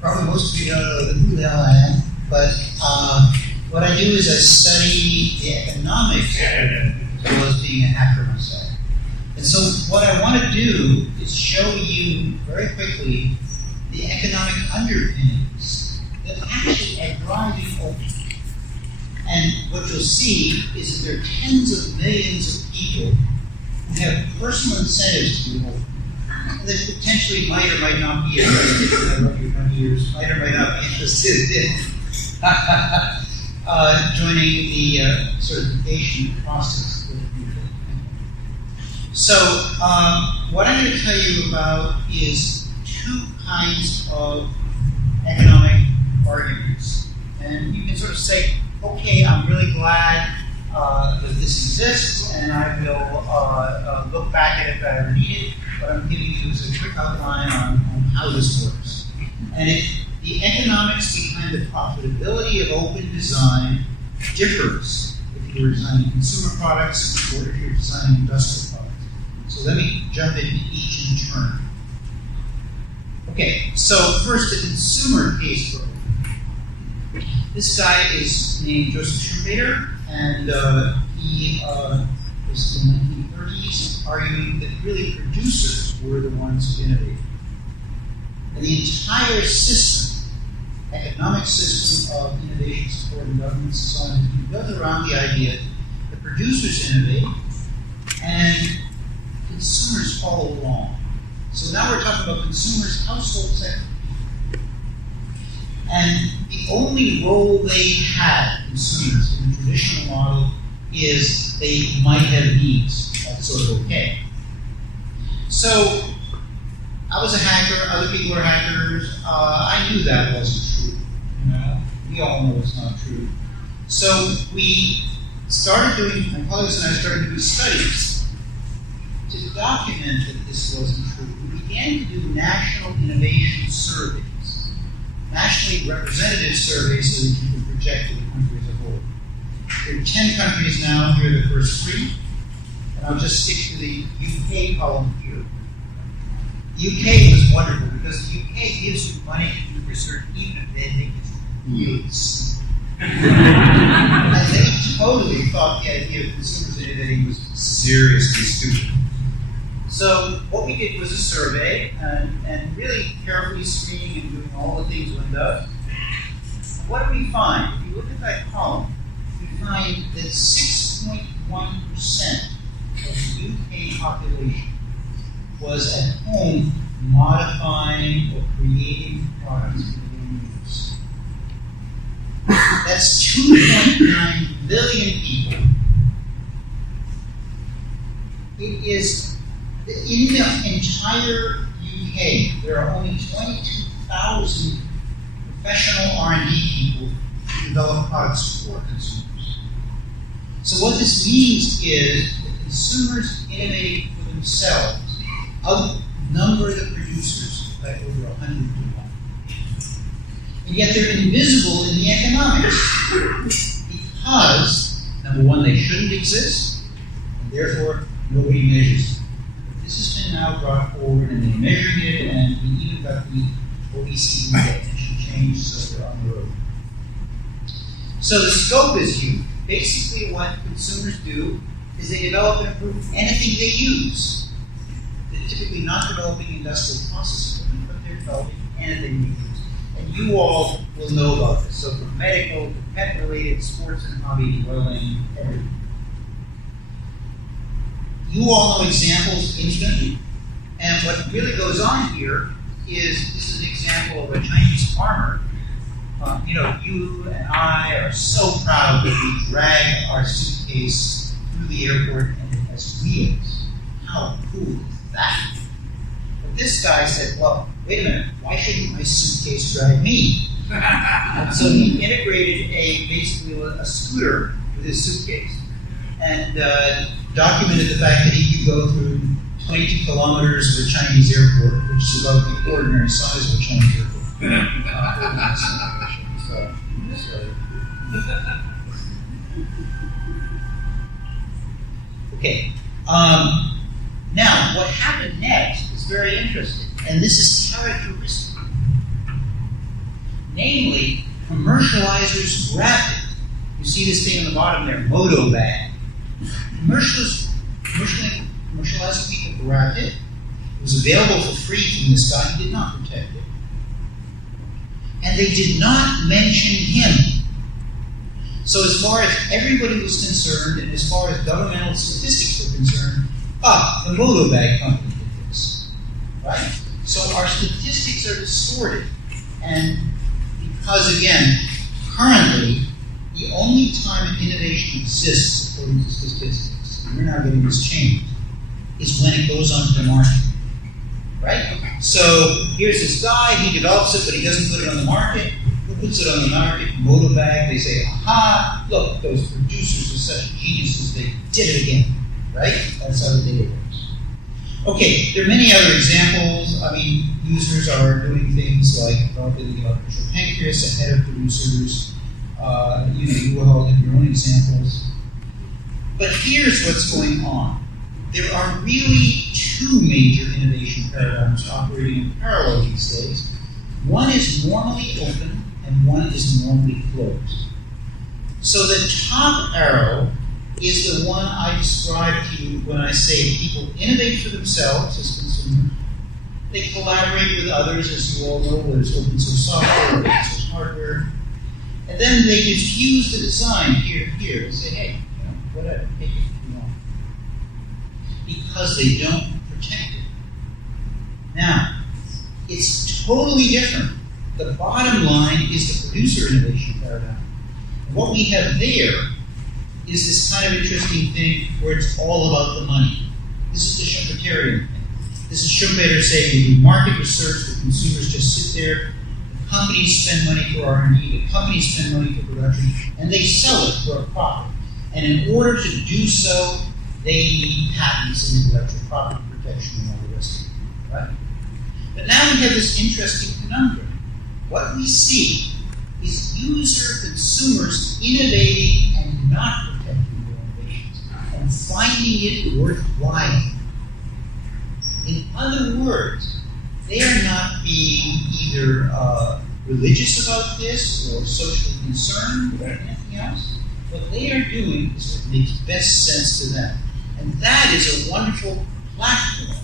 Probably most of you don't know who the hell I am, but what I do is I study the economics as well as being a hacker myself. And so what I want to do is show you very quickly the economic underpinnings that actually are driving open. And what you'll see is that there are tens of millions of people who have personal incentives to be open, that potentially might or might not be interested in 20 years, might or might not be interested in joining the certification process. So, what I'm going to tell you about is two kinds of economic arguments. And you can sort of say, okay, I'm really glad that this exists, and I will look back at it if I ever need it. What I'm giving you is a quick outline on how this works. And the economics behind the profitability of open design differs if you're designing consumer products or if you're designing industrial products. So let me jump into each in turn. Okay, so first the consumer case for open. This guy is named Joseph Schumpeter, and he was in the 1930s arguing that really producers were the ones who innovated. And the entire system, economic system of innovation support in governments and so on, has been built around the idea that producers innovate and consumers follow along. So now we're talking about consumers, household sector people. And the only role they had, consumers, in the traditional model is they might have needs. That's sort of okay. So I was a hacker, other people are hackers. I knew that wasn't true. You know, we all know it's not true. So we started doing, my colleagues and I started doing studies to document that this wasn't true. We began to do national innovation surveys, nationally representative surveys so that you can project to the country as a whole. There are 10 countries now, here are the first 3. And I'll just stick to the UK column here. The UK was wonderful because the UK gives you money to do research even if they think it's really stupid. And they totally thought the idea of consumers innovating was seriously stupid. So what we did was a survey and really carefully screening and doing all the things one does. And what do we find? If you look at that column, we find that 6.1% of the UK population was at home modifying or creating products for their own use. That's 2.9 million people. It is, in the entire UK, there are only 22,000 professional R&D people who develop products for consumers. So what this means is that consumers innovating for themselves outnumber the producers by over 100 to 1. And yet they're invisible in the economics because, number one, they shouldn't exist, and therefore nobody measures them. But this has been now brought forward, and they're measuring it, and we even got the OECD definition changed, so they're on the road. So the scope is huge. Basically, what consumers do is they develop and improve anything they use. They're typically not developing industrial process equipment, but they're developing anything they use. And you all will know about this. So from medical to pet-related, sports and hobby, dwelling, everything. You all know examples instantly. And what really goes on here is, this is an example of a Chinese farmer. You and I are so proud that we drag our suitcase through the airport and it has wheels. How cool is that? But this guy said, well, wait a minute, why shouldn't my suitcase drag me? And so he integrated basically a scooter with his suitcase and documented the fact that he could go through 22 kilometers of a Chinese airport, which is about the ordinary size of a Chinese airport. Okay. Now, what happened next is very interesting. And this is characteristic. Namely, commercializers grabbed it. You see this thing on the bottom there, moto bag. Commercializing people grabbed it. It was available for free from this guy. He did not protect it. And they did not mention him. So as far as everybody was concerned, and as far as governmental statistics were concerned, the moto bag company did this. Right? So our statistics are distorted. And because, again, currently, the only time innovation exists, according to statistics, and we're now getting this changed, is when it goes onto the market. Right? So here's this guy, he develops it, but he doesn't put it on the market. Who puts it on the market? Moto bag. They say, aha, look, those producers are such geniuses, they did it again. Right? That's how the data works. Okay, there are many other examples. I mean, users are doing things like developing the artificial pancreas ahead of producers. You all have your own examples. But here's what's going on. There are really two major innovation paradigms operating in parallel these days. One is normally open and one is normally closed. So the top arrow is the one I described to you when I say people innovate for themselves as consumers. They collaborate with others, as you all know, whether it's open source software or open source hardware. And then they diffuse the design here and say, hey, whatever, take it if you want. Because they don't protect it. Now, it's totally different. The bottom line is the producer innovation paradigm. And what we have there is this kind of interesting thing where it's all about the money. This is the Schumpeterian thing. This is Schumpeter saying we do market research, the consumers just sit there, the companies spend money for R&D, the companies spend money for production, and they sell it for a profit. And in order to do so, they need patents and intellectual property protection and all the rest of it, right? But now we have this interesting conundrum. What we see is consumers innovating and not protecting their innovations and finding it worthwhile. In other words, they are not being either religious about this or socially concerned or anything else. What they are doing is what makes best sense to them. And that is a wonderful platform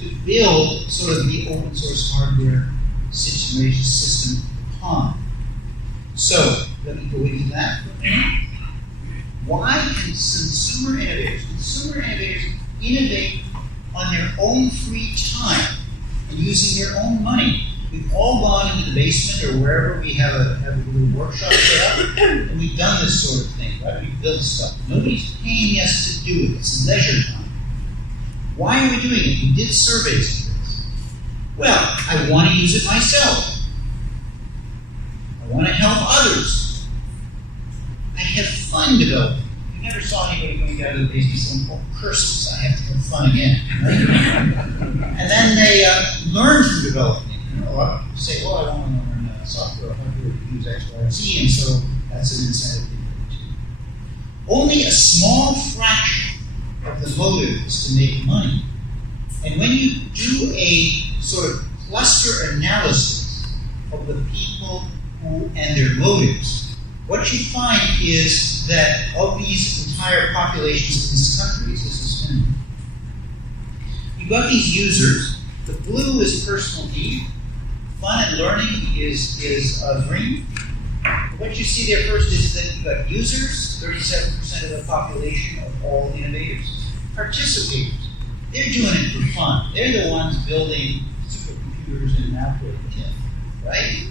to build sort of the open source hardware system upon. So, let me go into that for a minute. Why can consumer innovators innovate on their own free time and using their own money? We've all gone into the basement or wherever we have a little workshop set up, and we've done this sort of thing, right? We build stuff. Nobody's paying us to do it. It's leisure time. Why are we doing it? We did surveys of this. Well, I want to use it myself. I want to help others. I have fun developing. You never saw anybody going down to the basement saying, oh, curses, I have to have fun again. Right? And then they learn from developing. A lot of people say, oh, I want to learn software or hardware to use X, Y, or Z, and so that's an incentive thing too. Only a small fraction of the motive is to make money. And when you do a sort of cluster analysis of the people and their motives, what you find is that of these entire populations in these countries, this is Finland, you've got these users. The blue is personal need. Fun and learning is green. What you see there first is that you've got users, 37% of the population of all innovators. Participators, they're doing it for fun. They're the ones building supercomputers and algorithms, right?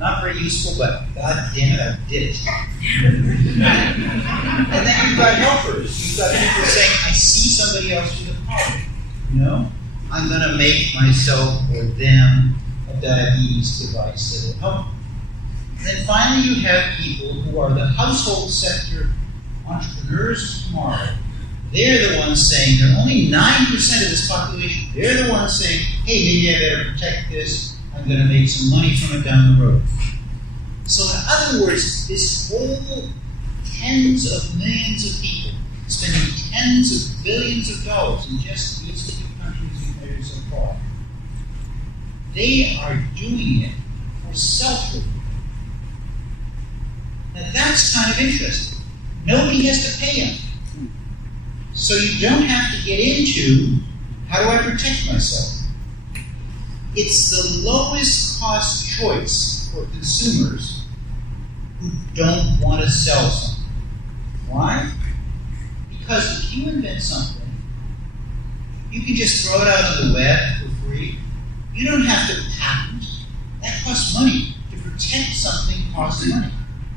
Not very useful, but god damn it, I did it. And then you've got helpers. You've got people saying, I see somebody else with a problem. I'm going to make myself or them a diabetes device that will help them. And then finally you have people who are the household sector entrepreneurs of tomorrow. They're the ones saying, they're only 9% of this population. They're the ones saying, hey, maybe I better protect this. I'm going to make some money from it down the road. So in other words, this whole tens of millions of people spending tens of billions of dollars in just these two countries and so far They are doing it for self-reward. Now that's kind of interesting. Nobody has to pay them. So you don't have to get into, how do I protect myself? It's the lowest cost choice for consumers who don't want to sell something. Why? Because if you invent something, you can just throw it out on the web for free. You don't have to patent. That costs money. To protect something costs money.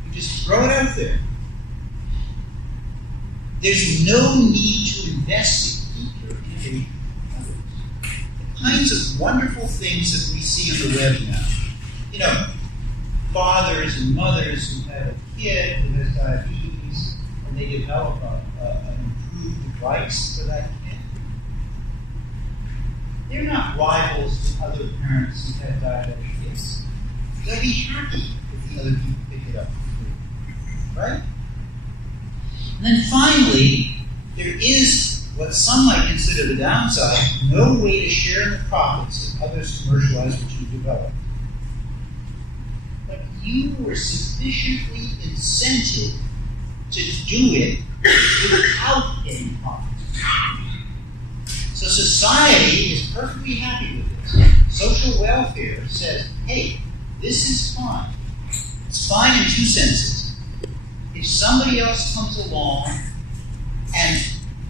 You just throw it out there. There's no need to investigate or innovate others. The kinds of wonderful things that we see on the web now. You know, fathers and mothers who have a kid who has diabetes, and they develop an improved device for that kid. They're not rivals to other parents who have diabetic kids. They'll be happy if the other people pick it up for free. Right? And then finally, there is what some might consider the downside, no way to share in the profits if others commercialize what you develop. But you were sufficiently incented to do it without getting profits. So society is perfectly happy with this. Social welfare says, hey, this is fine. It's fine in two senses. If somebody else comes along and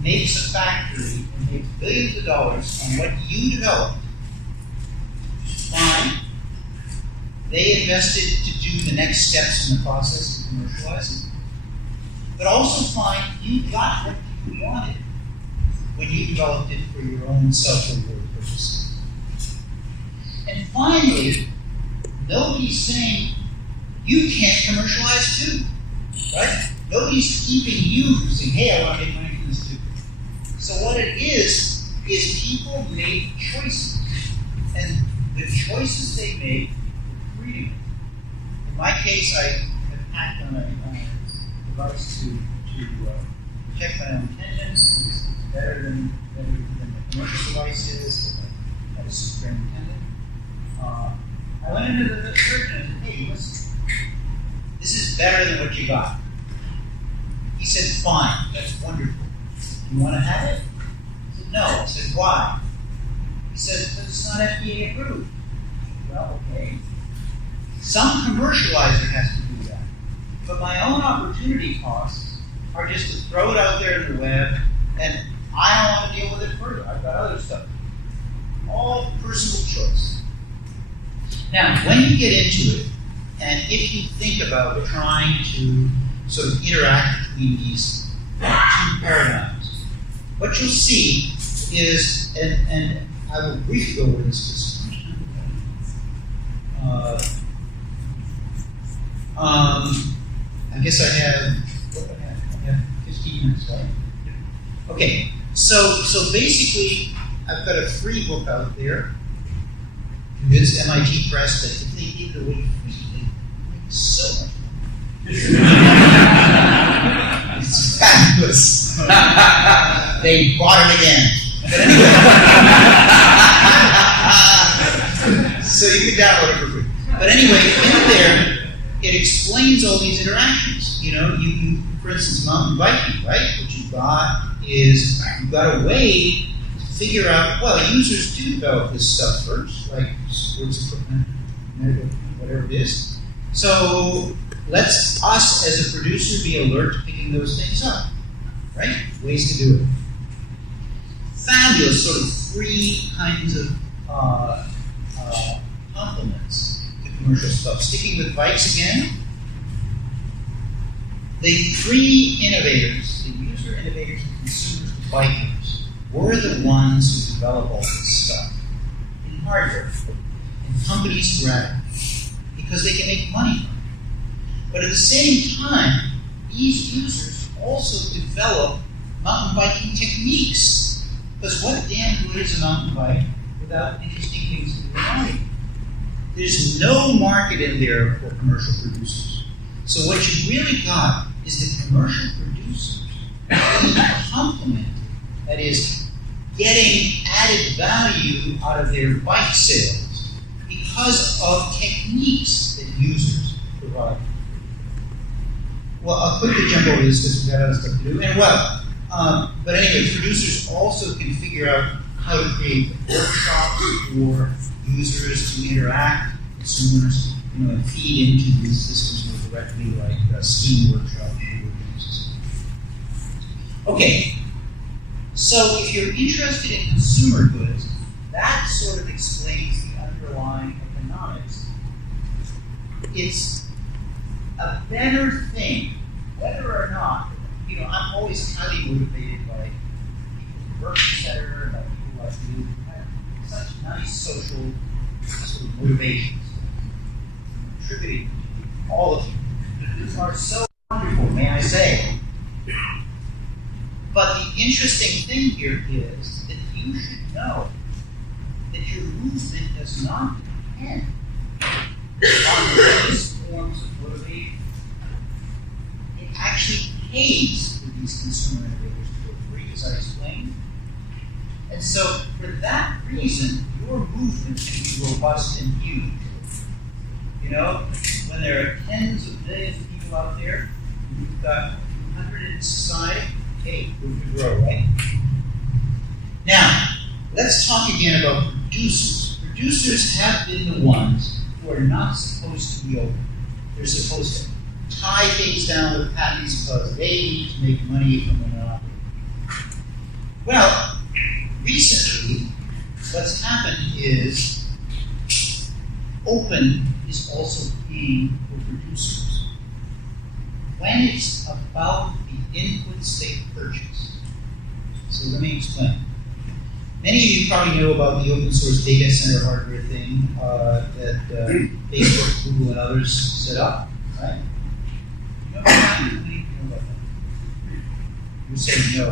makes a factory and makes billions of dollars on what you developed, fine. They invested to do the next steps in the process of commercializing. But also fine, you got what you wanted when you developed it for your own self-reward purposes. And finally, nobody's saying you can't commercialize too. Right? Nobody's keeping you from saying, hey, I want to make money from this too. So what it is people make choices. And the choices they make are freedom. In my case, I have hacked on a device to check my own tendons. It's better than the commercial devices. I had a sprained tendon. I went into the surgeon and said, hey, listen, this is better than what you got. He said, fine, that's wonderful. You want to have it? I said, no. I said, why? He said, because it's not FDA approved. Well, okay. Some commercializer has to do that. But my own opportunity costs are just to throw it out there in the web, and I don't want to deal with it further. I've got other stuff. All personal choice. Now, when you get into it, and if you think about trying to sort of interact between these two paradigms, what you'll see is, and I will briefly go over this because I guess I have 15 minutes, right? Okay, so basically, I've got a free book out there. Convince MIT Press that if they give it away free, they make so much money. It's fabulous. They bought it again. But anyway. So you can download it for free. But anyway, in there, it explains all these interactions. You know, you for instance, mountain biking, right? What you've got is, you've got a way to figure out, well, users do develop this stuff first, like sports equipment, medical, whatever it is. So let's us as a producer be alert to picking those things up, right? Ways to do it. Fabulous sort of free kinds of complements to commercial stuff. Sticking with bikes again, the three innovators, the user innovators, the consumers, the bikers, were the ones who developed all this stuff in hardware. And companies grab it because they can make money from it. But at the same time, these users also develop mountain biking techniques. Because what damn good is a mountain bike without interesting things to do around it? There's no market in there for commercial producers. So what you really got is the commercial producers being complemented, that is, getting added value out of their bike sales because of techniques that users provide. Well, I'll quickly jump over this because we've got other stuff to do. And but anyway, producers also can figure out how to create workshops for users to interact, consumers, and feed into these systems more directly, like Steam workshops. Okay, so if you're interested in consumer goods, that sort of explains the underlying economics. It's a better thing, whether or not, I'm always highly motivated by people who work together, by people like you, who have such nice social sort of motivations, contributing to all of you. These are so wonderful, may I say. But the interesting thing here is that you should know that your movement does not depend on these forms of motivation. It actually pays for these consumer innovators to go free, as I explained. And so, for that reason, your movement can be robust and huge. When there are tens of millions of people out there, and you've got 100 in society, hey, room to grow, right? Now, let's talk again about producers. Producers have been the ones who are not supposed to be open. They're supposed to tie things down with patents because they need to make money from the monopoly. Well, recently, what's happened is open is also paying for producers. When it's about the inputs they purchase. So let me explain. Many of you probably know about the open source data center hardware thing that Facebook, Google, and others set up, right? You know about that? How many of you know about that? You say no.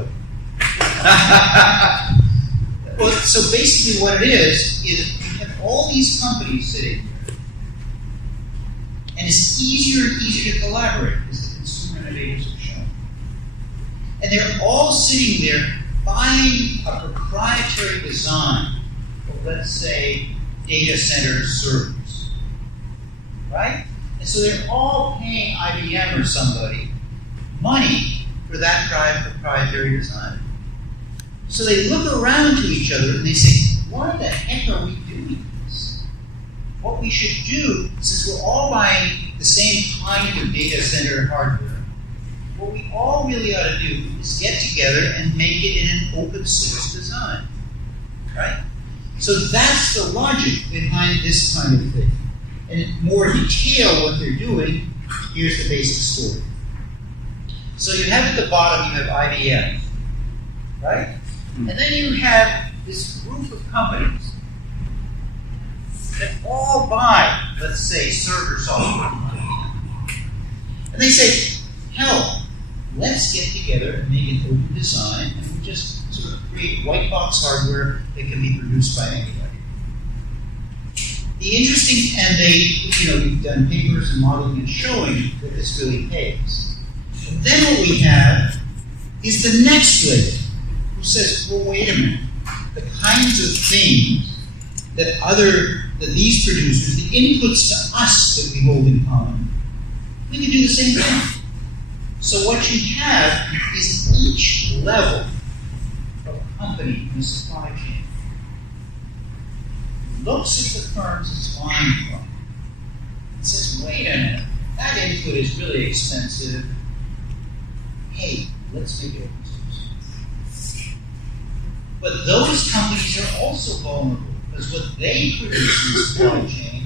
Well, so basically what it is you have all these companies sitting here, and it's easier and easier to collaborate, as the consumer innovators have shown. And they're all sitting there buying a proprietary design of, let's say, data center servers, right? And so they're all paying IBM or somebody money for that proprietary design. So they look around to each other and they say, why the heck are we doing this? What we should do, since we're all buying the same kind of data center hardware, what we all really ought to do is get together and make it in an open source design, right? So that's the logic behind this kind of thing. And in more detail what they're doing, here's the basic story. So you have at the bottom, you have IBM, right? And then you have this group of companies that all buy, let's say, server software. And they say, hell, let's get together and make an open design and we'll just sort of create white box hardware that can be produced by anybody. The interesting, and we've done papers and modeling and showing that this really pays. And then what we have is the next layer, who says, well, wait a minute, the kinds of things that these producers, the inputs to us that we hold in common, we can do the same thing. So what you have is each level of company in the supply chain looks at the firms it's buying from and says, wait a minute, that input is really expensive. Hey, let's make it open source. But those companies are also vulnerable because what they produce in the supply chain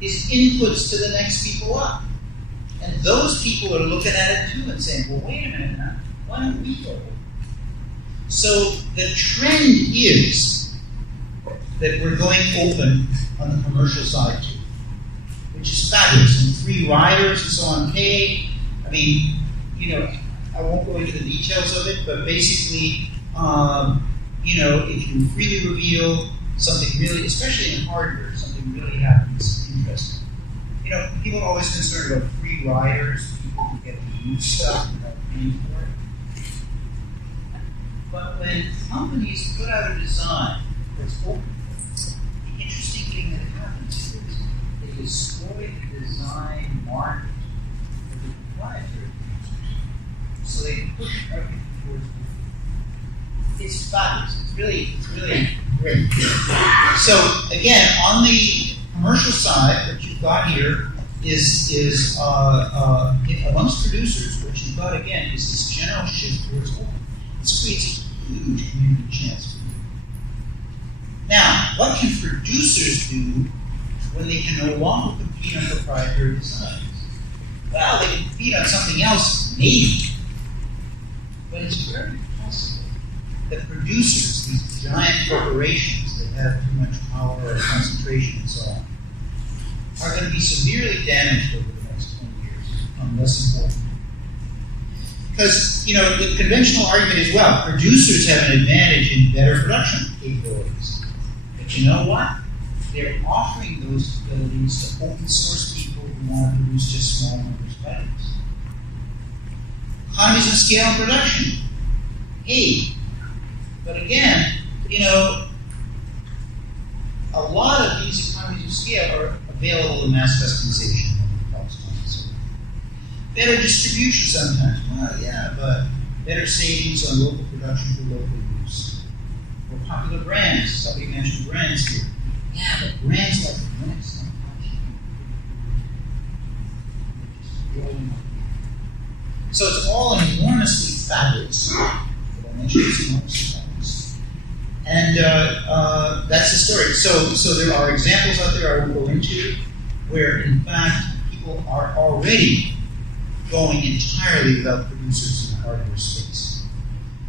is inputs to the next people up. And those people are looking at it too and saying, well, wait a minute now, why don't we go? So the trend is that we're going open on the commercial side too, which is fabulous. And free riders and so on pay. I mean, I won't go into the details of it, but basically, if you freely reveal something really, especially in hardware, something really happens interesting. People are always concerned about free riders, people who get to use stuff without paying for it. But when companies put out a design that's open, the interesting thing that happens they destroy the design market of the proprietary producers. So they push everything towards it. It's fabulous. It's really great. So again, on the commercial side, what you've got here is amongst producers, what you've got again is this general shift towards open. This creates a huge community chance for you. Now, what can producers do when they can no longer compete on proprietary designs? Well, they can compete on something else, maybe. But it's very possible that producers, these giant corporations that have too much power or concentration and so on, are going to be severely damaged over the next 20 years, become less important. Because, the conventional argument is, well, producers have an advantage in better production capabilities. But you know what? They're offering those abilities to open source people who want to produce just small numbers of items. Economies of scale in production. Hey, but again, a lot of these economies of scale are available in mass customization. Better distribution sometimes. Well, yeah, but better savings on local production for local use. Or popular brands. Somebody mentioned brands here. Yeah, but brands like Linux and so it's all enormously fabulous. But I mentioned it's enormously fabulous. And that's the story. So there are examples out there I will go into where, in fact, people are already going entirely without producers in the hardware space.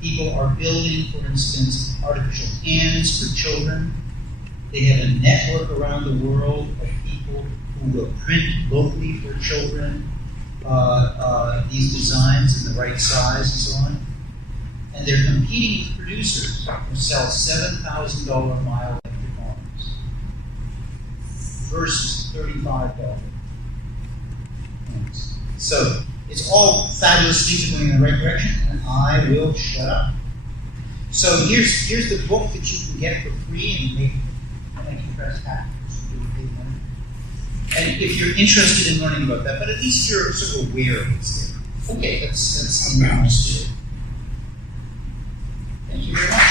People are building, for instance, artificial hands for children. They have a network around the world of people who will print locally for children these designs in the right size and so on. And they're competing with producers who sell $7,000 mile electric arms versus $35 hands. So it's all fabulous things are going in the right direction, and I will shut up. So here's the book that you can get for free and make you press happy. And if you're interested in learning about that, but at least you're sort of aware of what's there. Okay, that's the nice to it. Thank you very much.